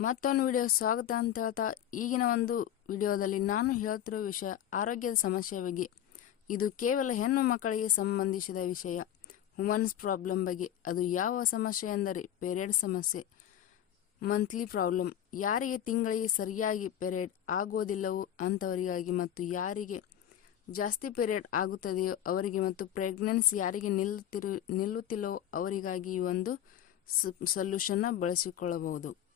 ಮತ್ತೊಂದು ವಿಡಿಯೋ ಸ್ವಾಗತ ಅಂತ ಹೇಳ್ತಾ ಈಗಿನ ಒಂದು ವಿಡಿಯೋದಲ್ಲಿ ನಾನು ಹೇಳ್ತಿರೋ ವಿಷಯ ಆರೋಗ್ಯದ ಸಮಸ್ಯೆ ಬಗ್ಗೆ. ಇದು ಕೇವಲ ಹೆಣ್ಣು ಮಕ್ಕಳಿಗೆ ಸಂಬಂಧಿಸಿದ ವಿಷಯ. ವುಮನ್ಸ್ ಪ್ರಾಬ್ಲಮ್ ಬಗ್ಗೆ. ಅದು ಯಾವ ಸಮಸ್ಯೆ ಎಂದರೆ ಪೆರಿಯಡ್ ಸಮಸ್ಯೆ. ಮಂತ್ಲಿ ಪ್ರಾಬ್ಲಮ್ ಯಾರಿಗೆ ತಿಂಗಳಿಗೆ ಸರಿಯಾಗಿ ಪೆರಿಯಡ್ ಆಗೋದಿಲ್ಲವೋ ಅಂಥವರಿಗಾಗಿ ಮತ್ತು ಯಾರಿಗೆ ಜಾಸ್ತಿ ಪೀರಿಯಡ್ ಆಗುತ್ತದೆಯೋ ಅವರಿಗೆ ಮತ್ತು ಪ್ರೆಗ್ನೆನ್ಸಿ ಯಾರಿಗೆ ನಿಲ್ಲುತ್ತಿರು, ನಿಲ್ಲುತ್ತಿಲ್ಲವೋ ಅವರಿಗಾಗಿ ಈ ಒಂದು ಸೊಲ್ಯೂಷನ್ನ ಬಳಸಿಕೊಳ್ಳಬಹುದು.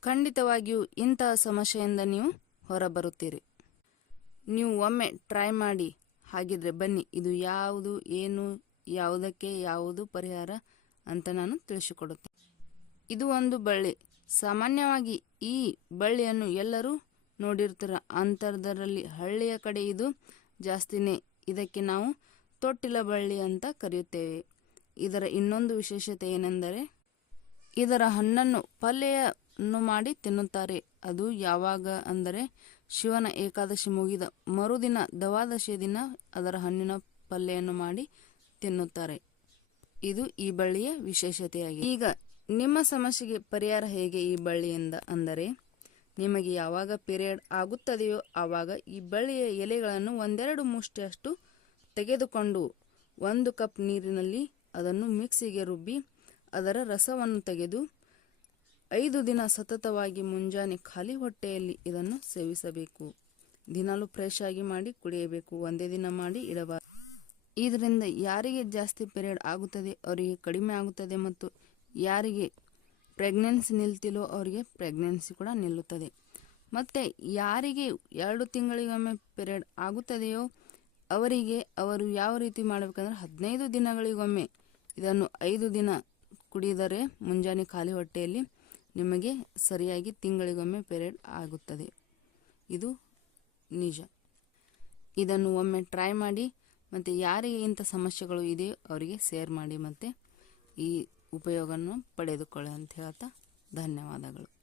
ಖಂಡಿತವಾಗಿಯೂ ಇಂತಹ ಸಮಸ್ಯೆಯಿಂದ ನೀವು ಹೊರಬರುತ್ತೀರಿ. ನೀವು ಒಮ್ಮೆ ಟ್ರೈ ಮಾಡಿ ಹಾಗಿದ್ರೆ ಬನ್ನಿ, ಇದು ಯಾವುದು, ಏನು, ಯಾವುದಕ್ಕೆ ಯಾವುದು ಪರಿಹಾರ ಅಂತ ನಾನು ತಿಳಿಸಿಕೊಡುತ್ತೇನೆ. ಇದು ಒಂದು ಬಳ್ಳಿ. ಸಾಮಾನ್ಯವಾಗಿ ಈ ಬಳ್ಳಿಯನ್ನು ಎಲ್ಲರೂ ನೋಡಿರ್ತೀರ, ಅಂತರ್ದರಲ್ಲಿ ಹಳ್ಳಿಯ ಕಡೆ ಇದು ಜಾಸ್ತಿನೇ, ಇದಕ್ಕೆ ನಾವು ತೊಟ್ಟಿಲ ಬಳ್ಳಿ ಅಂತ ಕರೆಯುತ್ತೇವೆ. ಇದರ ಇನ್ನೊಂದು ವಿಶೇಷತೆ ಏನೆಂದರೆ, ಇದರ ಹಣ್ಣನ್ನು ಪಲ್ಯವನ್ನು ಮಾಡಿ ತಿನ್ನುತ್ತಾರೆ. ಅದು ಯಾವಾಗ ಅಂದರೆ ಶಿವನ ಏಕಾದಶಿ ಮುಗಿದ ಮರುದಿನ ದವಾದಶಿಯ ದಿನ ಅದರ ಹಣ್ಣಿನ ಪಲ್ಯವನ್ನು ಮಾಡಿ ತಿನ್ನುತ್ತಾರೆ. ಇದು ಈ ಬಳ್ಳಿಯ ವಿಶೇಷತೆಯಾಗಿದೆ. ಈಗ ನಿಮ್ಮ ಸಮಸ್ಯೆಗೆ ಪರಿಹಾರ ಹೇಗೆ ಈ ಬಳ್ಳಿಯಿಂದ ಅಂದರೆ ನಿಮಗೆ ಯಾವಾಗ ಪಿರಿಯಡ್ ಆಗುತ್ತದೆಯೋ ಆವಾಗ ಈ ಬಳ್ಳಿಯ ಎಲೆಗಳನ್ನು ಒಂದೆರಡು ಮುಷ್ಟಿಯಷ್ಟು ತೆಗೆದುಕೊಂಡು ಒಂದು ಕಪ್ ನೀರಿನಲ್ಲಿ ಅದನ್ನು ಮಿಕ್ಸಿಗೆ ರುಬ್ಬಿ ಅದರ ರಸವನ್ನು ತೆಗೆದು ಐದು ದಿನ ಸತತವಾಗಿ ಮುಂಜಾನೆ ಖಾಲಿ ಹೊಟ್ಟೆಯಲ್ಲಿ ಇದನ್ನು ಸೇವಿಸಬೇಕು. ದಿನಾಲು ಫ್ರೆಶ್ ಆಗಿ ಮಾಡಿ ಕುಡಿಯಬೇಕು. ಒಂದೇ ದಿನ ಮಾಡಿ ಇಡಬಾರದು ಇದರಿಂದ ಯಾರಿಗೆ ಜಾಸ್ತಿ ಪೀರಿಯಡ್ ಆಗುತ್ತದೆ ಅವರಿಗೆ ಕಡಿಮೆ ಆಗುತ್ತದೆ ಮತ್ತು ಯಾರಿಗೆ ಪ್ರೆಗ್ನೆನ್ಸಿ ನಿಲ್ತಿಲ್ಲೋ ಅವರಿಗೆ ಪ್ರೆಗ್ನೆನ್ಸಿ ಕೂಡ ನಿಲ್ಲುತ್ತದೆ. ಮತ್ತು ಯಾರಿಗೆ ಎರಡು ತಿಂಗಳಿಗೊಮ್ಮೆ ಪೀರಿಯಡ್ ಆಗುತ್ತದೆಯೋ ಅವರಿಗೆ ಅವರು ಯಾವ ರೀತಿ ಮಾಡಬೇಕಂದ್ರೆ ಹದಿನೈದು ದಿನಗಳಿಗೊಮ್ಮೆ ಇದನ್ನು ಐದು ದಿನ ಕುಡಿದರೆ ಮುಂಜಾನೆ ಖಾಲಿ ಹೊಟ್ಟೆಯಲ್ಲಿ ನಿಮಗೆ ಸರಿಯಾಗಿ ತಿಂಗಳಿಗೊಮ್ಮೆ ಪೀರಿಯಡ್ ಆಗುತ್ತದೆ. ಇದು ನಿಜ. ಇದನ್ನು ಒಮ್ಮೆ ಟ್ರೈ ಮಾಡಿ ಮತ್ತು ಯಾರಿಗೆ ಇಂಥ ಸಮಸ್ಯೆಗಳು ಇದೆಯೋ ಅವರಿಗೆ ಶೇರ್ ಮಾಡಿ ಮತ್ತು ಈ ಉಪಯೋಗವನ್ನು ಪಡೆದುಕೊಳ್ಳಿ ಅಂತ ಹೇಳ್ತಾ ಧನ್ಯವಾದಗಳು.